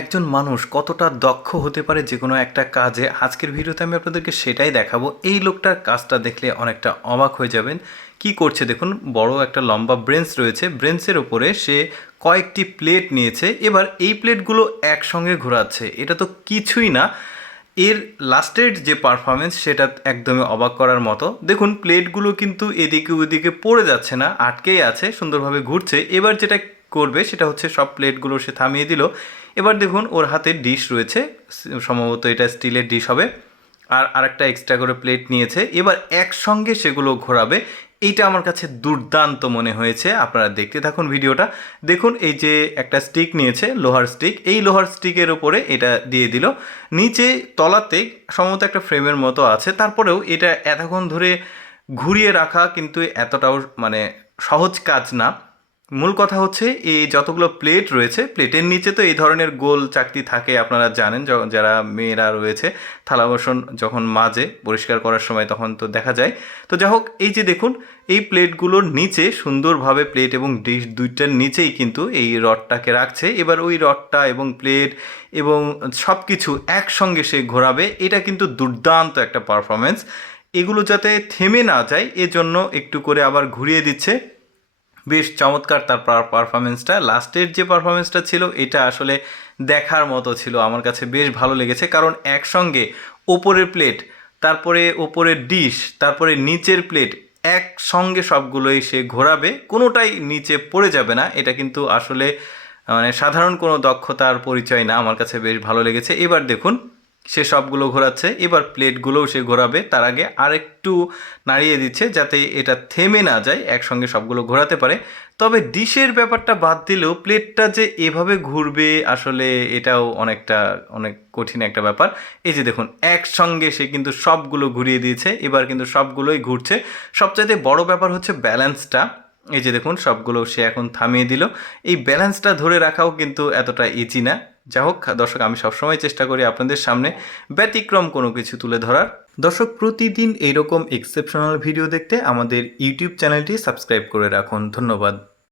একজন মানুষ কতটা দক্ষ হতে পারে যে কোনো একটা কাজে আজকের ভিডিওতে আমি আপনাদেরকে সেটাই দেখাবো। এই লোকটার কাজটা দেখলে অনেকটা অবাক হয়ে যাবেন। কি করছে দেখুন, বড় একটা লম্বা ব্রেঞ্চ রয়েছে, ব্রেঞ্চের ওপরে সে কয়েকটি প্লেট নিয়েছে। এবার এই প্লেটগুলো একসঙ্গে ঘোরাচ্ছে। এটা তো কিছুই না, এর লাস্টের যে পারফরমেন্স সেটা একদমই অবাক করার মতো। দেখুন প্লেটগুলো কিন্তু এদিকে ওদিকে পড়ে যাচ্ছে না, আটকেই আছে, সুন্দরভাবে ঘুরছে। এবার যেটা করবে সেটা হচ্ছে সব প্লেটগুলো সে থামিয়ে দিল। এবার দেখুন ওর হাতে ডিশ রয়েছে, সম্ভবত এটা স্টিলের ডিশ হবে, আর আরেকটা এক্সট্রা করে প্লেট নিয়েছে। এবার একসঙ্গে সেগুলো ঘোরাবে। এইটা আমার কাছে দুর্দান্ত মনে হয়েছে। আপনারা দেখতে থাকুন ভিডিওটা। দেখুন এই যে একটা স্টিক নিয়েছে, লোহার স্টিক, এই লোহার স্টিকের ওপরে এটা দিয়ে দিল। নিচে তলাতে সম্ভবত একটা ফ্রেমের মতো আছে, তারপরেও এটা এতক্ষণ ধরে ঘুরিয়ে রাখা কিন্তু এতটাও মানে সহজ কাজ না। মূল কথা হচ্ছে এই যতগুলো প্লেট রয়েছে, প্লেটের নিচে তো এই ধরনের গোল চাকতি থাকে, আপনারা জানেন। যারা মেয়েরা রয়েছে থালা বাসন যখন মাজে পরিষ্কার করার সময় তখন তো দেখা যায়। তো যাই হোক, এই যে দেখুন এই প্লেটগুলোর নিচে সুন্দরভাবে প্লেট এবং ডিশ দুইটার নিচেই কিন্তু এই রডটাকে রাখছে। এবার ওই রডটা এবং প্লেট এবং সব কিছু একসঙ্গে সে ঘোরাবে। এটা কিন্তু দুর্দান্ত একটা পারফরমেন্স। এগুলো যাতে থেমে না যায় এজন্য একটু করে আবার ঘুরিয়ে দিচ্ছে। বেশ চমৎকার তার পারফরমেন্সটা। লাস্টের যে পারফরমেন্সটা ছিল এটা আসলে দেখার মতো ছিল, আমার কাছে বেশ ভালো লেগেছে। কারণ একসঙ্গে ওপরের প্লেট, তারপরে ওপরের ডিশ, তারপরে নিচের প্লেট একসঙ্গে সবগুলোই সে ঘোরাবে, কোনোটাই নিচে পড়ে যাবে না। এটা কিন্তু আসলে মানে সাধারণ কোনো দক্ষতার পরিচয় না, আমার কাছে বেশ ভালো লেগেছে। এবার দেখুন সে সবগুলো ঘোরাচ্ছে। এবার প্লেটগুলোও সে ঘোরাবে, তার আগে আরেকটু নাড়িয়ে দিচ্ছে যাতে এটা থেমে না যায়, একসঙ্গে সবগুলো ঘোরাতে পারে। তবে ডিশের ব্যাপারটা বাদ দিলেও প্লেটটা যে এভাবে ঘুরবে আসলে এটাও অনেক কঠিন একটা ব্যাপার। এই যে দেখুন একসঙ্গে সে কিন্তু সবগুলো ঘুরিয়ে দিয়েছে, এবার কিন্তু সবগুলোই ঘুরছে। সবচাইতে বড় ব্যাপার হচ্ছে ব্যালেন্সটা। এই যে দেখুন সবগুলো সে এখন থামিয়ে দিল। এই ব্যালেন্সটা ধরে রাখাও কিন্তু এতটা ইজি না। যাই হোক দর্শক, আমি সবসময় চেষ্টা করি আপনাদের সামনে ব্যতিক্রম কোনো কিছু তুলে ধরার। দর্শক, প্রতিদিন এইরকম এক্সেপশনাল ভিডিও দেখতে আমাদের ইউটিউব চ্যানেলটি সাবস্ক্রাইব করে রাখুন। ধন্যবাদ।